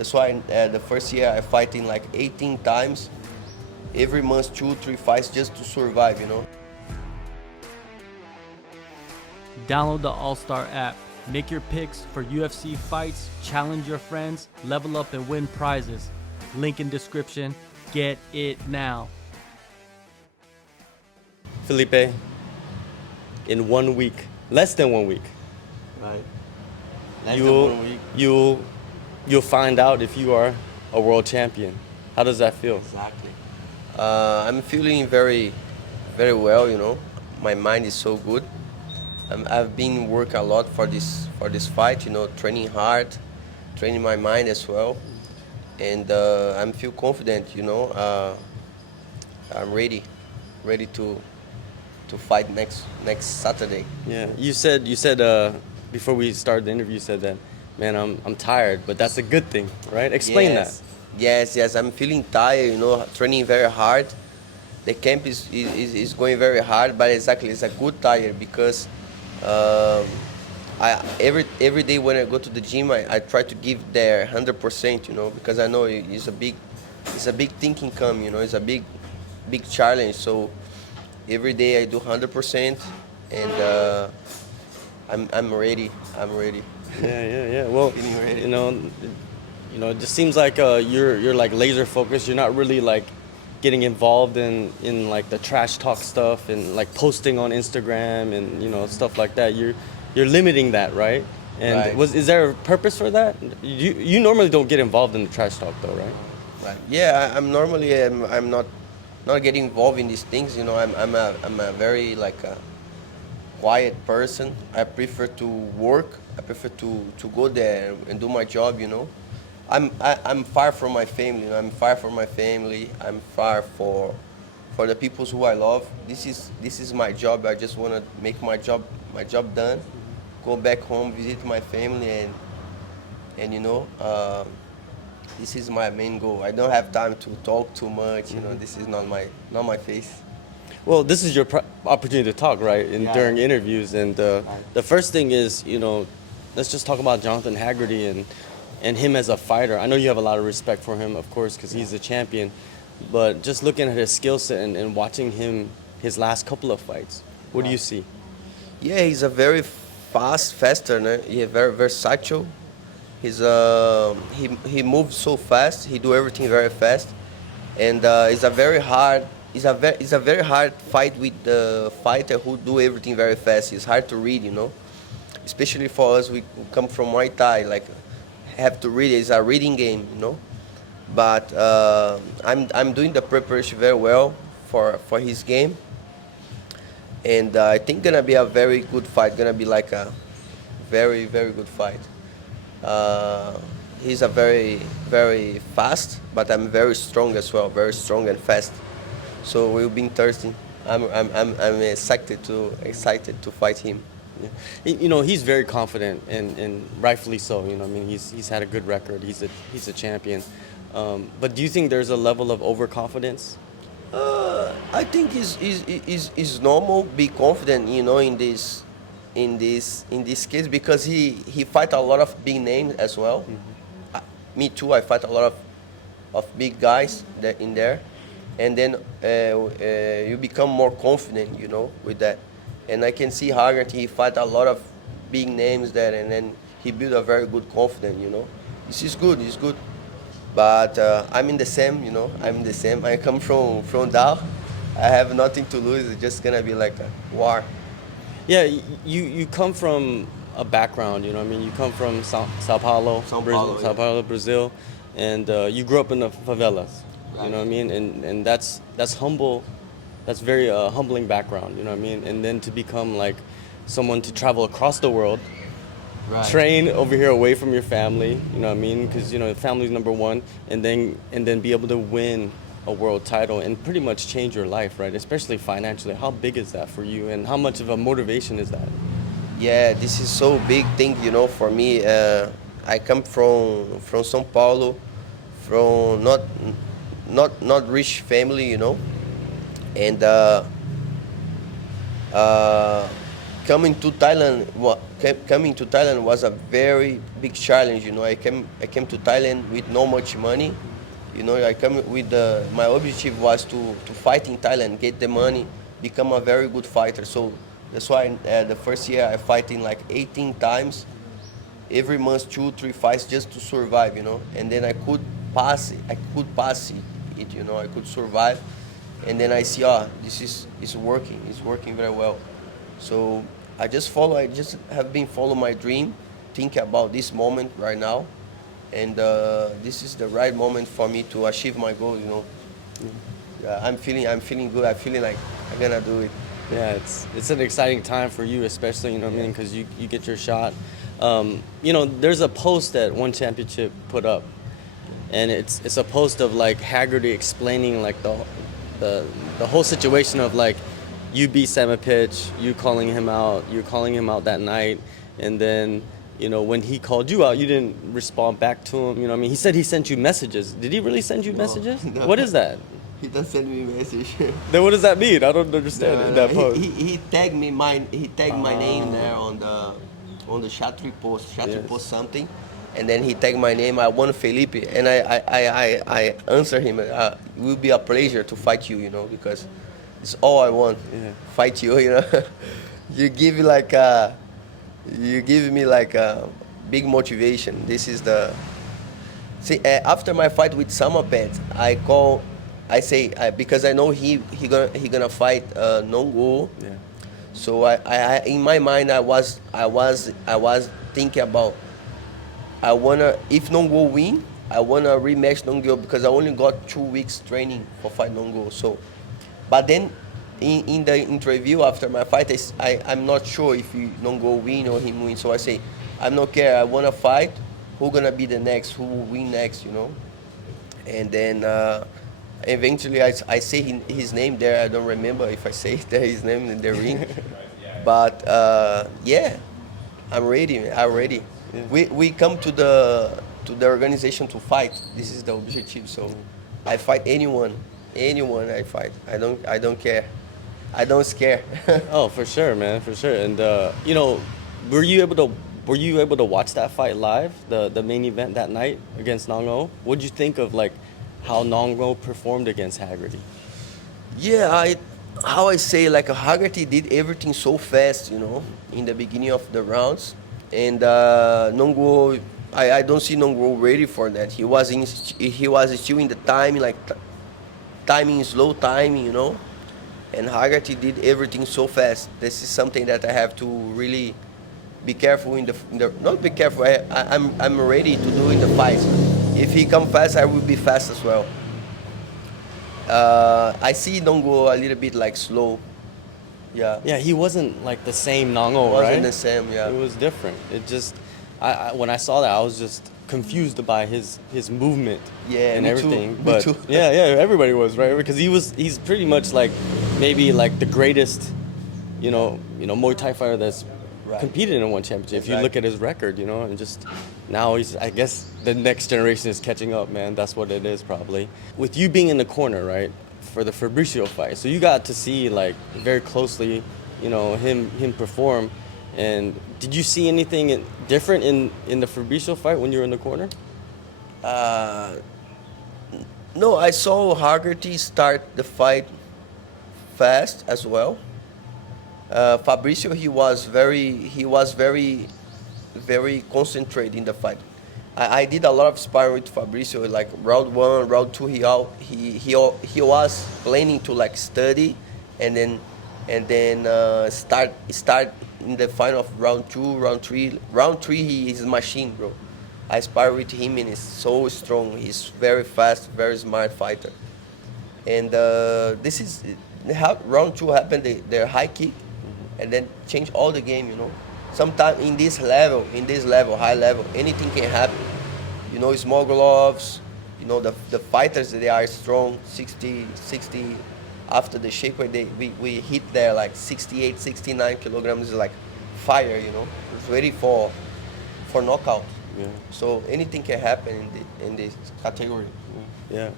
That's why the first year I fighting like 18 times, every month 2-3 fights just to survive, you know. Download the AllStar app. Make your picks for UFC fights, challenge your friends, level up and win prizes. Link in description. Get it now. Felipe, in 1 week, less than 1 week, Right. you'll find out if you are a world champion. How does that feel? Exactly. I'm feeling very, very well. You know, my mind is so good. I've been working a lot for this fight. You know, training hard, training my mind as well, and I'm feel confident. You know, I'm ready to fight next Saturday. Yeah, you said before we started the interview, you said that, man, I'm tired, but that's a good thing, right? Explain that. Yes. I'm feeling tired. You know, training very hard. The camp is going very hard, but exactly it's a good tired because I every day when I go to the gym, I try to give there 100%. You know, because I know it's a big thinking come. You know, it's a big challenge. So every day I do 100%, and I'm ready. I'm ready. Yeah. Well, Feeling ready. you know, it just seems like you're like laser focused. You're not really like getting involved in like the trash talk stuff and like posting on Instagram and stuff like that. You're limiting that, right? And Right. is there a purpose for that? You normally don't get involved in the trash talk though, right? Right. Yeah, I'm normally I'm not getting involved in these things. You know, I'm a very like a quiet person. I prefer to work. I prefer to go there and do my job. You know, I'm far from my family. You know, I'm far from my family. I'm far for the people who I love. This is my job. I just want to make my job done. Go back home, visit my family, and this is my main goal. I don't have time to talk too much. You know, this is not my face. Well, this is your opportunity to talk, right? During interviews, and the first thing is, let's just talk about Jonathan Haggerty and him as a fighter. I know you have a lot of respect for him, of course, because he's a champion. But just looking at his skill set and watching his last couple of fights, what do you see? Yeah, he's a very faster. No? He's very versatile. He moves so fast. He do everything very fast, and it's a very hard. It's a very hard fight with the fighter who do everything very fast. It's hard to read, you know, especially for us. We come from Muay Thai, like have to read. It's a reading game, you know. But I'm doing the preparation very well for his game, and I think gonna be a very good fight. Gonna be like a very good fight. He's a very fast, but I'm very strong as well. Very strong and fast. So we'll be thirsty. I'm excited to fight him. Yeah. He's very confident and rightfully so. I mean, he's had a good record. He's a champion. But do you think there's a level of overconfidence? I think is normal. Be confident, in this case because he fight a lot of big names as well. Me too. I fight a lot of big guys in there, and then you become more confident, with that. And I can see Haggerty, he fight a lot of big names there, and then he built a very good confidence, This is good. It's good. But I'm in the same, I'm in the same. I come from down. I have nothing to lose. It's just gonna be like a war. Yeah, you come from a background, I mean, you come from Sao Paulo, Brazil, and you grew up in the favelas, you know what I mean? And that's humble, that's very humbling background, you know what I mean? And then to become like someone to travel across the world, train over here away from your family, you know what I mean? Because, family's number one, and then be able to win a world title and pretty much change your life, right? Especially financially. How big is that for you, and how much of a motivation is that? Yeah, this is so big thing, for me. I come from São Paulo, from not rich family, and coming to Thailand coming to Thailand was a very big challenge. You know, I came to Thailand with no much money. You know, I come with my objective was to fight in Thailand, get the money, become a very good fighter. So that's why the first year I fight in like 18 times, every month 2, 3 fights just to survive. You know, and then I could pass it. I could pass it. You know, I could survive, and then I see, this is working. It's working very well. So I just have been following my dream, think about this moment right now, and this is the right moment for me to achieve my goal. You know, yeah, I'm feeling good. I'm feeling like I'm gonna do it. Yeah, it's an exciting time for you, especially, you know what I mean, because you get your shot. You know, there's a post that One Championship put up, and it's a post of like Haggerty explaining like the whole situation of like you beat Sam at pitch, you're calling him out that night, and then, you know, when he called you out, you didn't respond back to him. You know what I mean? He said he sent you messages. Did he really send you messages? No. What is that? He does send me a message. Then what does that mean? I don't understand that post. He tagged me my name there on the chat repost something, and then he tagged my name. I won Felipe, and I answer him. It will be a pleasure to fight you, you know, because it's all I want. Yeah. Fight you, you know. You give me like a big motivation. This is the after my fight with Samapet, I say because I know he gonna fight Nongo. Yeah. So I in my mind I was thinking about, I wanna, if Nongo win, I wanna rematch Nongo because I only got 2 weeks training for fight Nongo. So, but then in the interview after my fight, I'm not sure if Nongo win or him win. So I say, I'm not care. I wanna fight. Who gonna be the next? Who will win next? You know. And then eventually I say his name there. I don't remember if I say there his name in the ring. But yeah, I'm ready. I'm ready. Yeah. We come to the organization to fight. This is the objective. So I fight anyone I fight. I don't care. I don't scare. Oh, for sure, man, for sure. And you know, were you able to watch that fight live, the main event that night against Nongo? What'd you think of like how Nongo performed against Haggerty? Yeah, how I say, like Haggerty did everything so fast, you know, in the beginning of the rounds, and Nongo, I don't see Nongo ready for that. He was still in the timing, like timing, slow timing, you know, and Haggerty did everything so fast. This is something that I have to really be careful in the not be careful. I'm ready to do in the fights. If he come fast, I will be fast as well. I see Nongo a little bit like slow. Yeah. Yeah, he wasn't like the same Nongo, Wasn't right? the same, yeah. It was different. It just, when I saw that, I was just confused by his movement. Yeah, and me everything. too. But Me too. yeah, everybody was, right? Because he's pretty much like maybe like the greatest, you know, Muay Thai fighter that's competed in one championship. If you look at his record, you know, and just now I guess the next generation is catching up, man. That's what it is probably. With you being in the corner, right, for the Fabricio fight, so you got to see like very closely, you know, him perform. And did you see anything different in the Fabricio fight when you were in the corner? No, I saw Haggerty start the fight fast as well. Fabricio, he was very concentrated in the fight. I did a lot of sparring with Fabricio, like round 1, round 2. He was planning to like study, and then start in the final of round 2, round 3. Round 3, he is a machine, bro. I spar with him, and he's so strong. He's very fast, very smart fighter. And this is round 2 happened. Their high kick, and then change all the game. You know, sometimes in this level, high level, anything can happen. You know, small gloves. You know, the fighters, they are strong. 60. After the shake weight, we hit there like 68, 69 kilograms, like fire. You know, it's ready for knockout. Yeah. So anything can happen in this category. Yeah.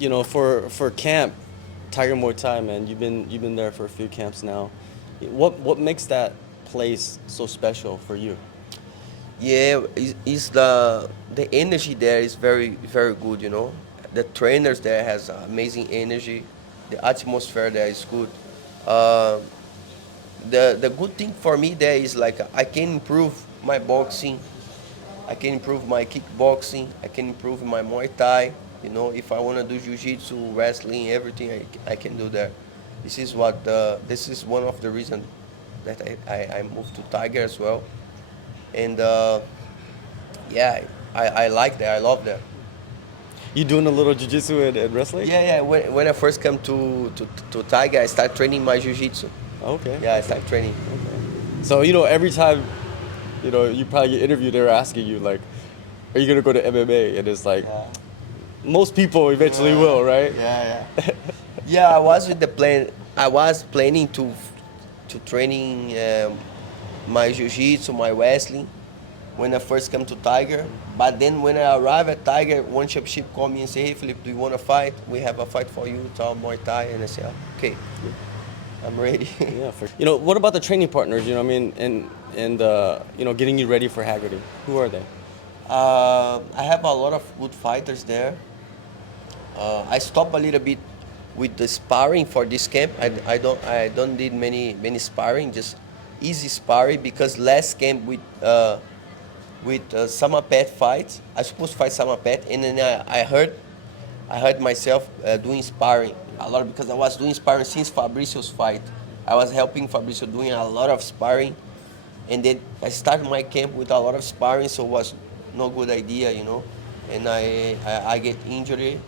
You know, for camp, Tiger Muay Thai, man, you've been there for a few camps now. What makes that place so special for you? Yeah, is the energy there is very very good. You know, the trainers there has amazing energy. The atmosphere there is good. Uh, the good thing for me there is like I can improve my boxing. I can improve my kickboxing. I can improve my Muay Thai. You know, if I want to do jiu-jitsu, wrestling, everything, I can do that. This is one of the reasons that I moved to Tiger as well. And yeah, I like that. I love that. You doing a little jiu-jitsu and wrestling? Yeah, yeah. When I first come to Tiger, I start training my jiu-jitsu. Okay. Yeah, I start training. So, every time, you probably get interviewed, they're asking you, like, are you going to go to MMA? And it's like, most people eventually will, right? Yeah, yeah. Yeah, I was with the plan. I was planning to training my jiu-jitsu, my wrestling when I first come to Tiger. But then when I arrived at Tiger, one championship called me and said, "Hey, Felipe, do you want to fight? We have a fight for you. It's all Muay Thai." And I said, "Okay, I'm ready." Yeah. What about the training partners? You know what I mean, and getting you ready for Haggerty. Who are they? I have a lot of good fighters there. I stopped a little bit with the sparring for this camp. I don't need many sparring, just easy sparring because last camp with Samapet fights. I supposed to fight Samapet, and then I heard myself doing sparring a lot because I was doing sparring since Fabricio's fight. I was helping Fabricio doing a lot of sparring, and then I started my camp with a lot of sparring, so it was no good idea, you know. And I get injured,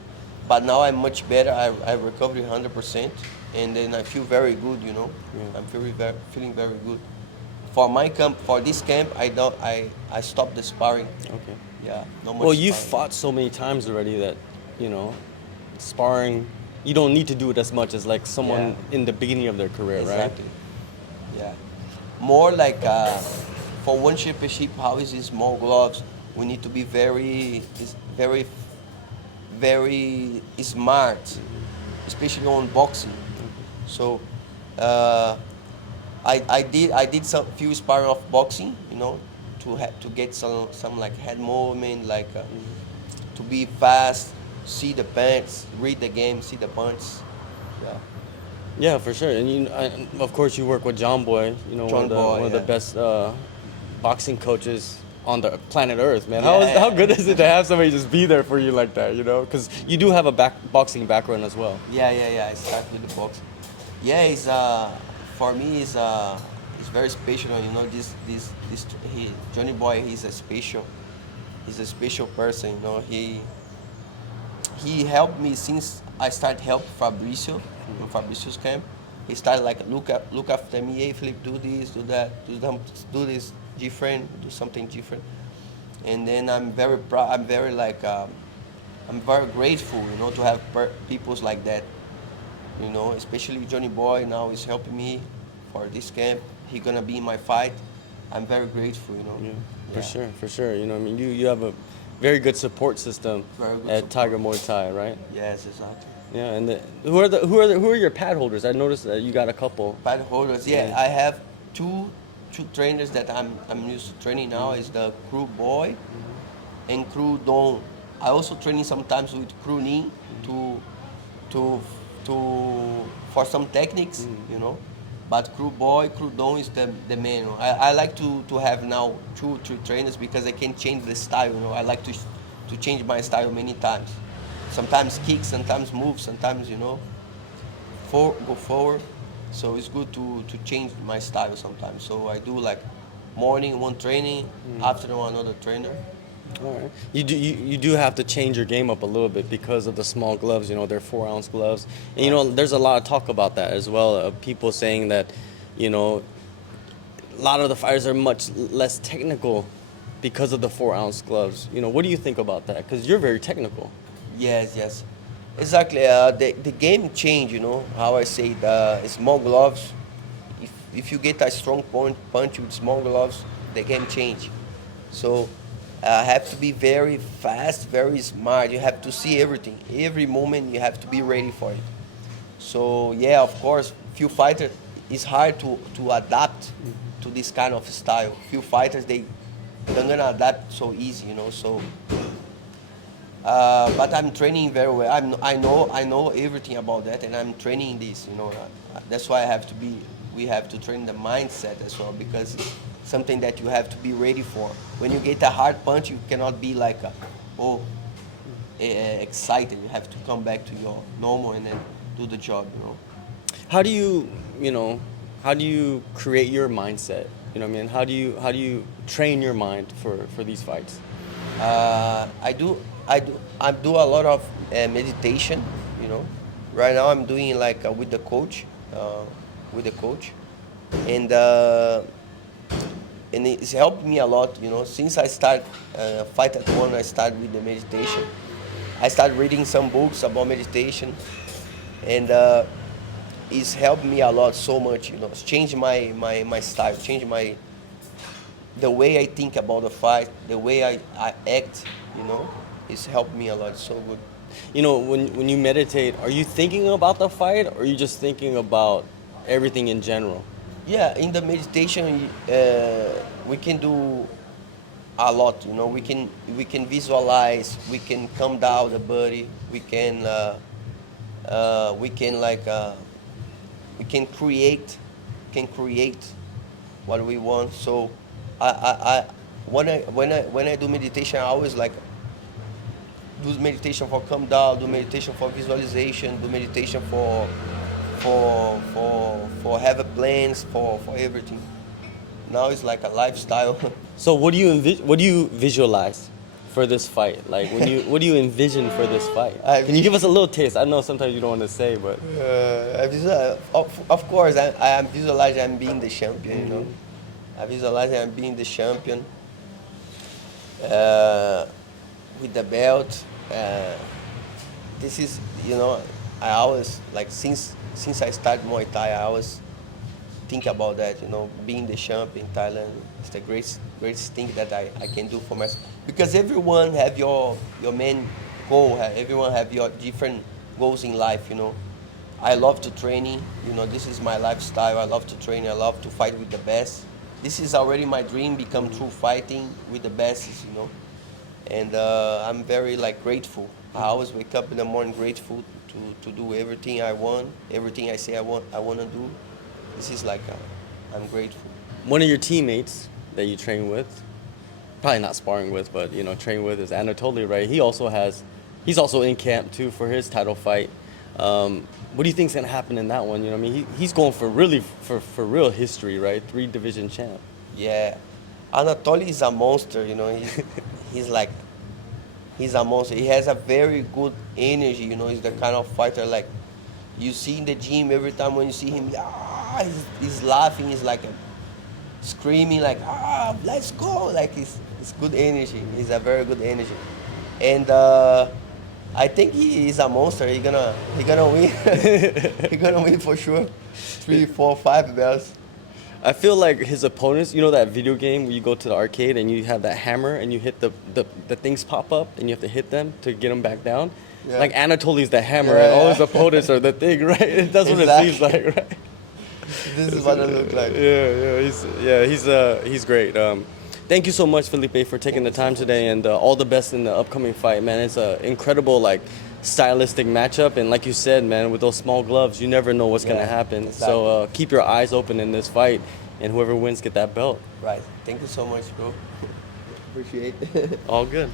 but now I'm much better. I recovered 100%, and then I feel very good, you know. Yeah. I'm feeling very good. For my camp, for this camp, I stopped the sparring. Okay. Yeah, no more. Well, you've sparring. fought so many times already that, sparring, you don't need to do it as much as like someone in the beginning of their career, Exactly. right? Yeah. More like for one championship, how is it small gloves? We need to be very, very smart, especially on boxing. So I did some few sparring of boxing, you know, to get some like head movement, like to be fast, see the punch, read the game, see the punch. Yeah. Yeah, for sure. And of course, you work with John Boy, John Boy, one of the yeah. best boxing coaches on the planet Earth, man. Yeah. How good is it to have somebody just be there for you like that, Because you do have a boxing background as well. Yeah. I started with the boxing. Yeah, it's for me it's very special. You know, Johnny Boy. He's a special person. You know, he helped me since I started help Fabricio in Fabricio's camp. He started like look after me. Hey, Felipe, do this, do that, do this different, do something different. And then I'm very proud. I'm very I'm very grateful, you know, to have peoples like that. You know, especially Johnny Boy now is helping me for this camp. He gonna be in my fight. I'm very grateful, you know. Yeah, for sure. I mean, you have a very good support system Very good at support. Tiger Muay Thai, right? Yes, exactly. Yeah, and who are your pad holders? I noticed that you got a couple. Pad holders, yeah. Yeah. I have two trainers that I'm used to training now. Is the Crew Boy and Crew Don. I also training sometimes with Crew Nin to for some techniques, you know. But Crew Boy, Crew Don is the main. I like to have now 2 or 3 trainers because I can change the style. You know, I like to change my style many times. Sometimes kick, sometimes move, sometimes go forward. So it's good to change my style sometimes. So I do like morning one training, afternoon another trainer. All right. You do have to change your game up a little bit because of the small gloves. They're 4-ounce gloves, and there's a lot of talk about that as well. People saying that, a lot of the fighters are much less technical because of the 4-ounce gloves. What do you think about that? Because you're very technical. Yes, exactly. The game change. You know how I say the small gloves. If you get a strong punch with small gloves, the game change. So. Have to be very fast, very smart. You have to see everything. Every moment you have to be ready for it. So yeah, of course, few fighters, it's hard to adapt to this kind of style. Few fighters they don't gonna adapt so easy, you know. So, but I'm training very well. I know everything about that, and I'm training this. You know, that's why we have to train the mindset as well, because it's something that you have to be ready for. When you get a hard punch, you cannot be like, excited. You have to come back to your normal and then do the job. You know. How do you create your mindset? You know what I mean? How do you train your mind for these fights? I do a lot of meditation. You know, right now I'm doing like with the coach, and it's helped me a lot. You know, since I start fight at one, I started with the meditation. I started reading some books about meditation, and it's helped me a lot so much. You know, it's changed my style, changed the way I think about the fight, the way I act. You know, it's helped me a lot. It's so good. You know, when you meditate, are you thinking about the fight, or are you just thinking about everything in general? Yeah, in the meditation, we can do a lot. You know, we can visualize, we can calm down the body, we can create what we want. So, when I do meditation, I always like do meditation for calm down, do meditation for visualization, do meditation for have a plans for everything. Now it's like a lifestyle. So what do you visualize for this fight? Like what do you envision for this fight? Can you give us a little taste? I know sometimes you don't want to say, but of course I am visualizing I'm being the champion. You know, I visualize I'm being the champion with the belt. This is, you know, I always like since I started Muay Thai, I always think about that. You know, being the champion in Thailand is the greatest thing that I can do for myself. Because everyone have your main goal. Everyone have your different goals in life. You know, I love to training. You know, this is my lifestyle. I love to train. I love to fight with the best. This is already my dream, become true fighting with the best. You know, and I'm very like grateful. I always wake up in the morning grateful to do everything I want, everything I say I want to do. This is like I'm grateful. One of your teammates that you train with, probably not sparring with, but you know, train with, is Anatoli, right? He's also in camp too for his title fight. What do you think's gonna happen in that one? You know what I mean? He's going for real history, right? 3 division champ. Yeah, Anatoli is a monster. You know, he's a monster. He has a very good energy. You know, he's the kind of fighter like you see in the gym every time when you see him. He's laughing. He's like screaming like let's go. Like it's good energy. He's a very good energy, and I think he is a monster. He gonna win. He gonna win for sure. 3, 4, 5 belts. I feel like his opponents, you know that video game where you go to the arcade and you have that hammer and you hit the things pop up and you have to hit them to get them back down? Yeah. Like Anatoli's the hammer and all his opponents are the thing, right? That's what it seems like, right? This is what it looks like. He's great. Thank you so much, Felipe, for taking the time today, and all the best in the upcoming fight, man. It's an incredible, like, stylistic matchup, and like you said, man, with those small gloves, you never know what's gonna happen. Exactly. So keep your eyes open in this fight, and whoever wins, get that belt. Right. Thank you so much, bro. Appreciate it. All good.